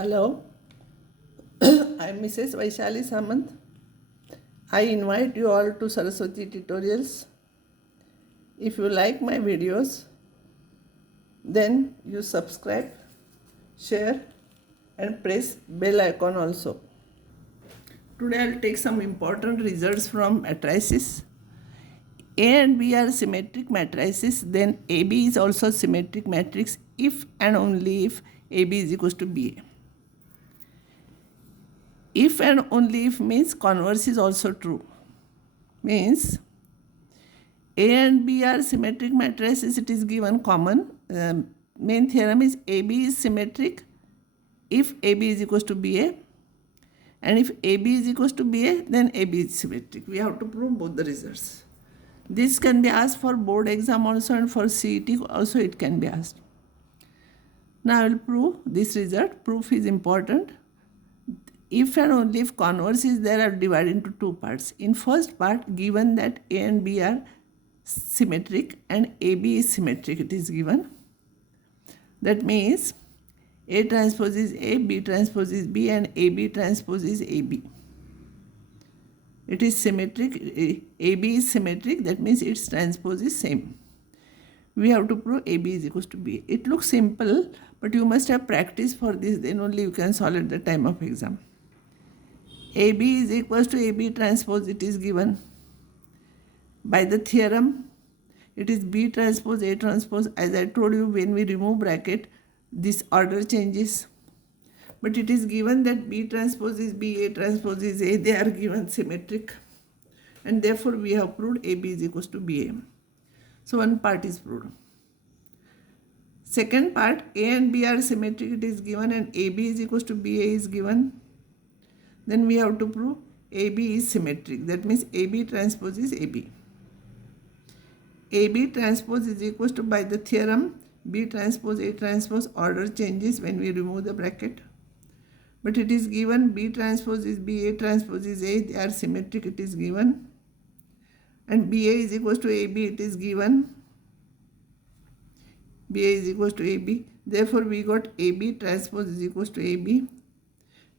Hello, I'm Mrs. Vaishali Samant. I invite you all to Saraswati tutorials. If you like my videos, then you subscribe, share and press bell icon also. Today I'll take some important results from matrices. A and B are symmetric matrices, then AB is also symmetric matrix if and only if AB is equal to BA. If and only if means converse is also true. Means A and B are symmetric matrices, it is given common. Main theorem is AB is symmetric if AB is equal to BA, and if AB is equal to BA, then AB is symmetric. We have to prove both the results. This can be asked for board exam also, and for CET also it can be asked. Now I will prove this result. Proof is important. If and only if converse is there, I will divide into two parts. In first part, given that A and B are symmetric and AB is symmetric, it is given. That means A transpose is A, B transpose is B, and AB transpose is AB. It is symmetric. AB is symmetric, that means its transpose is same. We have to prove AB is equal to B. It looks simple, but you must have practice for this, then only you can solve at the time of exam. AB is equal to AB transpose, it is given. By the theorem, it is B transpose A transpose. As I told you, when we remove bracket, this order changes. But it is given that B transpose is B, A transpose is A. They are given symmetric. And therefore, we have proved AB is equal to BA. So, one part is proved. Second part, A and B are symmetric, it is given, and AB is equal to BA is given. Then we have to prove AB is symmetric. That means AB transpose is AB. AB transpose is equal to, by the theorem, B transpose A transpose, order changes when we remove the bracket. But it is given B transpose is B, A transpose is A. They are symmetric, it is given. And BA is equal to AB, it is given. BA is equal to AB. Therefore, we got AB transpose is equal to AB.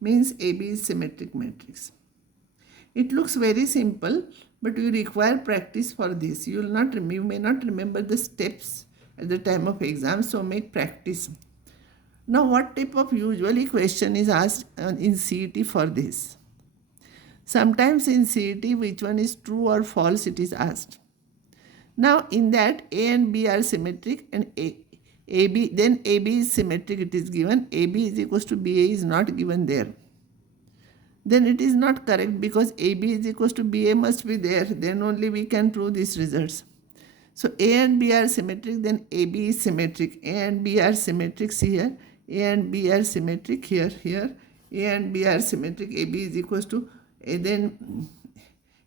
Means AB is symmetric matrix. It looks very simple, but you require practice for this. You may not remember the steps at the time of exam, so make practice. Now, what type of usually question is asked in CET for this? Sometimes in CET, which one is true or false, it is asked. Now, in that, A and B are symmetric, and AB, then AB is symmetric, it is given. AB is equal to BA is not given there. Then it is not correct, because AB is equal to BA must be there. Then only we can prove these results. So A and B are symmetric, then AB is symmetric. A and B are symmetric here. A and B are symmetric here. A and B are symmetric. AB is equal to A, then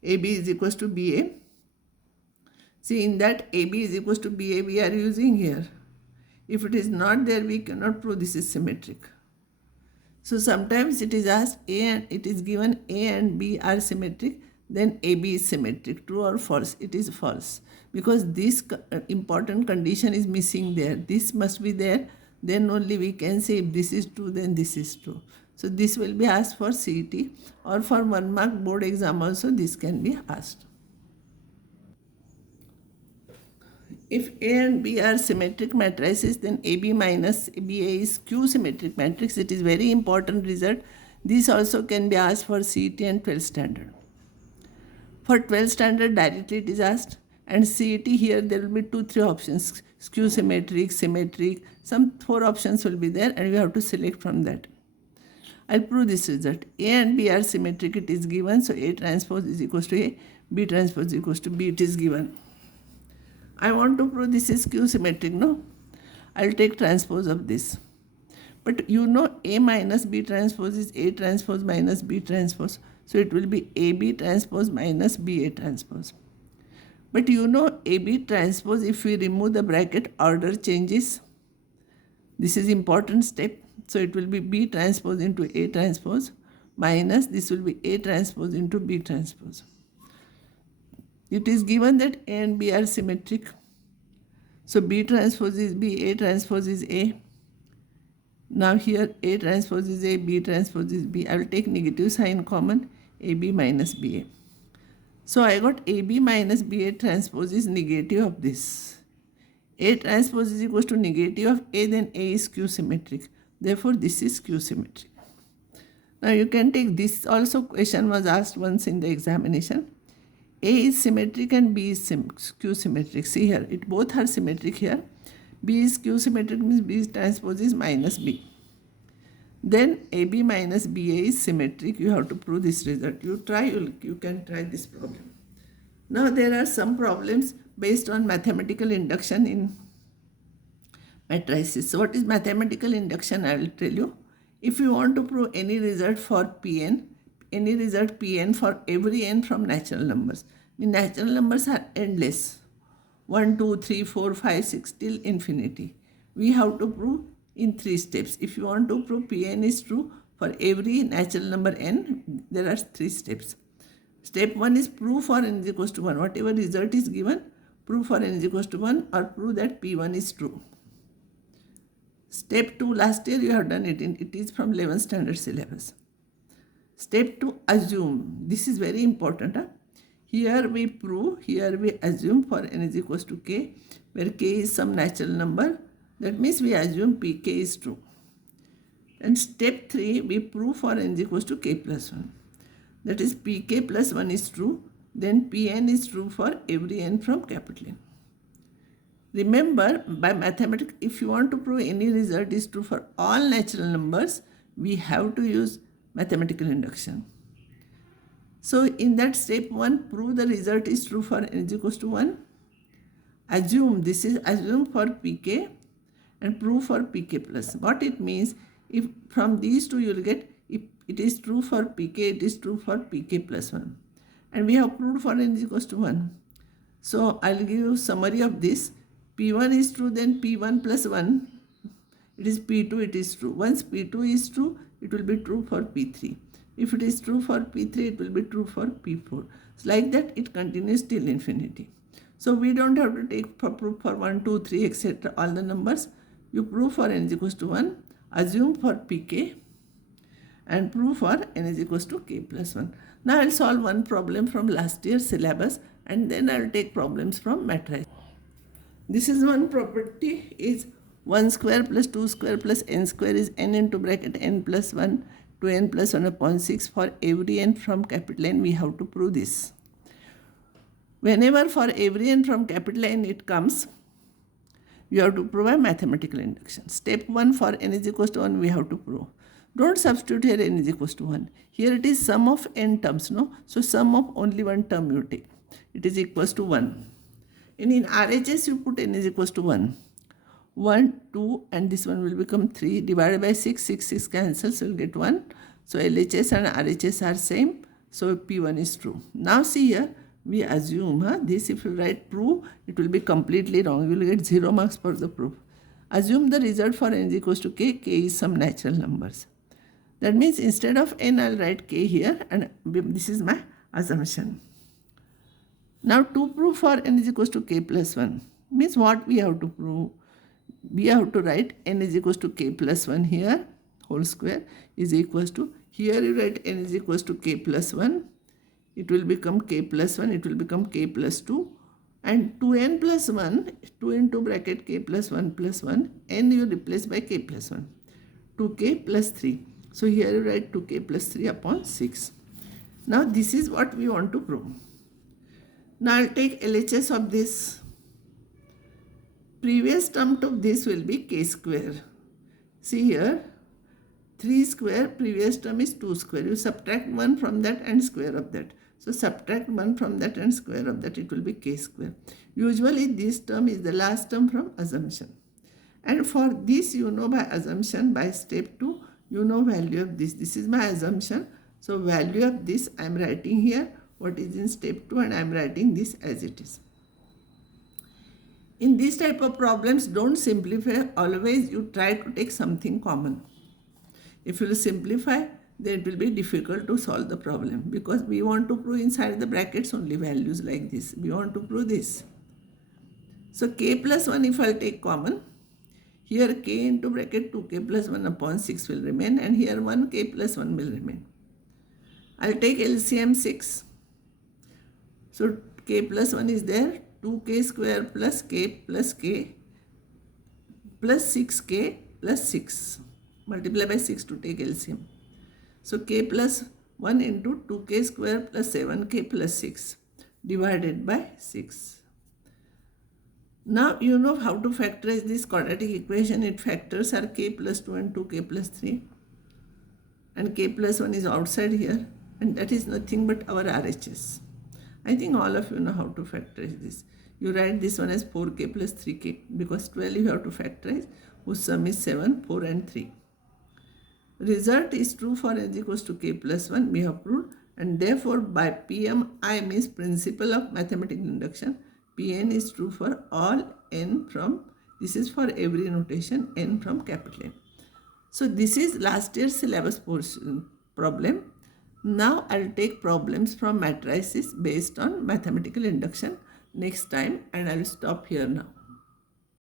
AB is equal to BA. See, in that AB is equal to BA we are using here. If it is not there, we cannot prove this is symmetric. So sometimes it is asked A and it is given A and B are symmetric, then AB is symmetric. True or false? It is false, because this important condition is missing there. This must be there. Then only we can say if this is true, then this is true. So this will be asked for CET, or for 1 mark board exam also this can be asked. If A and B are symmetric matrices, then AB minus BA is Q symmetric matrix. It is very important result. This also can be asked for CET and 12th standard. For 12th standard directly it is asked, and CET here there will be 2-3 options. Q symmetric, symmetric, some 4 options will be there, and we have to select from that. I'll prove this result. A and B are symmetric, it is given. So A transpose is equal to A, B transpose is equal to B, it is given. I want to prove this is Q symmetric, no? I'll take transpose of this. But you know A minus B transpose is A transpose minus B transpose. So it will be AB transpose minus BA transpose. But you know AB transpose, if we remove the bracket, order changes. This is important step. So it will be B transpose into A transpose minus this will be A transpose into B transpose. It is given that A and B are symmetric. So B transpose is B, A transpose is A. Now here A transpose is A, B transpose is B. I will take negative sign common, AB minus BA. So I got AB minus BA transpose is negative of this. A transpose is equals to negative of A, then A is Q symmetric. Therefore, this is Q symmetric. Now you can take this also, question was asked once in the examination. A is symmetric and B is Q symmetric. See here, it both are symmetric here. B is Q symmetric means B transpose is minus B. Then AB minus BA is symmetric. You have to prove this result. You can try this problem. Now there are some problems based on mathematical induction in matrices. So what is mathematical induction? I will tell you. If you want to prove any result for Pn, any result Pn for every n from natural numbers. The natural numbers are endless. 1, 2, 3, 4, 5, 6 till infinity. We have to prove in 3 steps. If you want to prove Pn is true for every natural number n, there are 3 steps. Step 1 is prove for n is equals to 1. Whatever result is given, prove for n is equals to 1 or prove that P1 is true. Step 2, last year you have done it. It is from 11th standard syllabus. Step 2, assume. This is very important. Here we prove, here we assume for n is equals to k, where k is some natural number. That means we assume pk is true. And step 3, we prove for n is equals to k plus 1. That is pk plus 1 is true. Then pn is true for every n from capital N. Remember, by mathematics, if you want to prove any result is true for all natural numbers, we have to use mathematical induction. So in that step 1, prove the result is true for n is equals to 1. Assume, this is assume for pk and prove for pk plus. What it means, if from these two you will get, if it is true for pk, it is true for pk plus 1. And we have proved for n is equals to 1. So I will give you summary of this. P1 is true, then P1 plus 1, it is P2, it is true. Once P2 is true, it will be true for P3. If it is true for P3, it will be true for P4. So like that, it continues till infinity. So we don't have to take for proof for 1, 2, 3, etc. all the numbers. You prove for n is equals to 1, assume for pk, and prove for n is equals to k plus 1. Now I will solve one problem from last year's syllabus, and then I will take problems from matrices. This is one property is 1 square plus 2 square plus n square is n into bracket n plus 1 to n plus 1 upon 6 for every n from capital N. We have to prove this. Whenever for every n from capital N it comes, you have to prove a mathematical induction. Step 1 for n is equals to 1 we have to prove. Don't substitute here n is equals to 1. Here it is sum of n terms, no? So sum of only one term you take. It is equals to 1. And in RHS you put n is equals to 1. 1, 2 and this one will become 3 divided by 6. 6 cancels, so you will get 1. So LHS and RHS are same. So P1 is true. Now see here, we assume this if you write prove, it will be completely wrong. You will get 0 marks for the proof. Assume the result for n is equals to k. K is some natural numbers. That means instead of n, I will write k here and this is my assumption. Now to prove for n is equals to k plus 1 means what we have to prove? We have to write n is equals to k plus 1 here, whole square is equals to, here you write n is equals to k plus 1, it will become k plus 1, it will become k plus 2 and 2n plus 1, 2 into bracket k plus 1 plus 1, n you replace by k plus 1, 2k plus 3. So here you write 2k plus 3 upon 6. Now this is what we want to prove. Now I will take LHS of this. Previous term to this will be k square. See here, 3 square, previous term is 2 square. You subtract 1 from that and square of that. So subtract 1 from that and square of that, it will be k square. Usually this term is the last term from assumption. And for this you know by assumption, by step 2, you know value of this. This is my assumption. So value of this I am writing here, what is in step 2 and I am writing this as it is. In these type of problems, don't simplify. Always you try to take something common. If you simplify, then it will be difficult to solve the problem because we want to prove inside the brackets only values like this. We want to prove this. So k plus 1 if I will take common, Here k into bracket 2k plus 1 upon 6 will remain, and here 1k plus 1 will remain. I'll take LCM 6. So k plus 1 is there, 2k square plus k plus 6k plus 6. Multiply by 6 to take LCM. So k plus 1 into 2k square plus 7k plus 6 divided by 6. Now you know how to factorize this quadratic equation. Its factors are k plus 2 and 2k plus 3. And k plus 1 is outside here. And that is nothing but our RHS. I think all of you know how to factorize this. You write this one as 4k plus 3k because 12 you have to factorize, whose sum is 7, 4 and 3. Result is true for n is equals to k plus 1, we have proved, and therefore by PMI means principle of mathematical induction, Pn is true for all n from, this is for every notation n from capital N. So this is last year's syllabus portion problem. Now I'll take problems from matrices based on mathematical induction next time, and I'll stop here now.